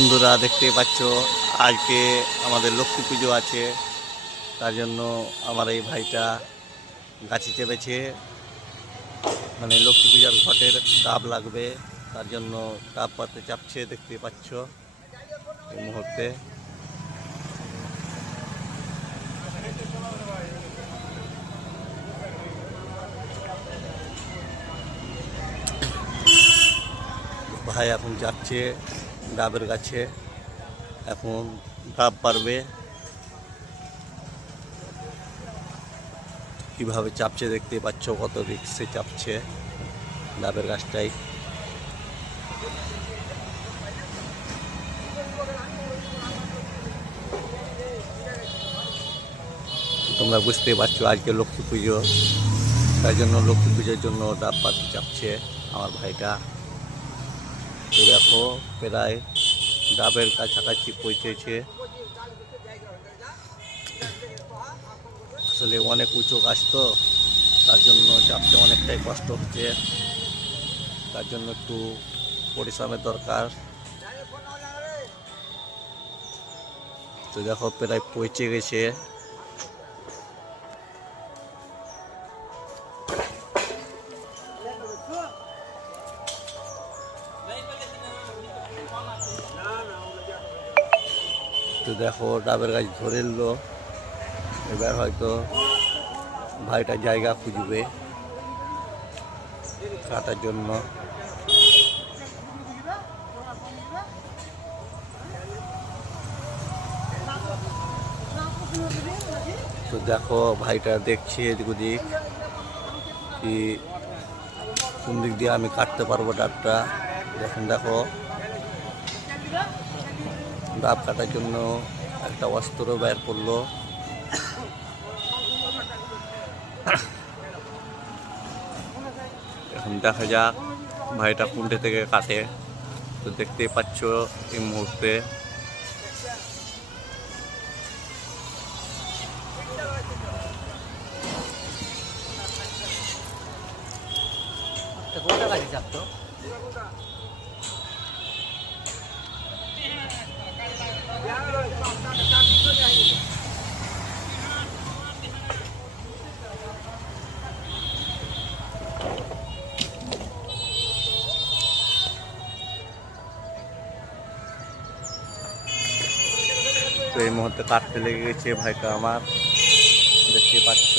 বন্ধুরা দেখতেই পাচ্ছ আজকে আমাদের লক্ষ্মী পুজো আছে, তার জন্য আমার এই ভাইটা গাছে চেপেছে। মানে লক্ষ্মী পূজার ঘটের ডাব লাগবে, তার জন্য ডাব পাতে চাপছে, দেখতে পাচ্ছ এই মুহূর্তে। ভাই এখন যাচ্ছে ডাবের গাছে, এখন ডাব পারবে। কিভাবে চাপছে দেখতে পাচ্ছ, কত রিক্সে চাপছে ডাবের গাছটাই। তোমরা বুঝতে পারছো আজকে লক্ষ্মী পুজো, তাই জন্য লক্ষ্মী পুজোর জন্য ডাব পাতে চাপছে আমার ভাইটা। তো দেখো প্রায় ডাবের কাছাকাছি পৌঁছেছে। আসলে অনেক উঁচু গাছ তো, তার জন্য চাপতে অনেকটাই কষ্ট হচ্ছে, তার জন্য একটু পরিশ্রমের দরকার। তো দেখো প্রায় পৌঁছে গেছে। তো দেখো ডাবের গাছ ধরে এলো, এবার হয়তো ভাইটা জায়গা খুঁজবে কাটার জন্য। তো দেখো ভাইটা দেখছে এদিক ওদিক কি কোন দিক দিয়ে আমি কাটতে পারবো ডাবটা। দেখুন দেখো ডাব কাটার জন্য একটা অস্ত্র বের করলো। এখন দেখা যাক ভাইটা কোনটা থেকে কাটে। তো দেখতেই পাচ্ছ এই মুহূর্তে তো এই মুহূর্তে কাটতে লেগে গেছে ভাইটা আমার, দেখতে পাচ্ছ।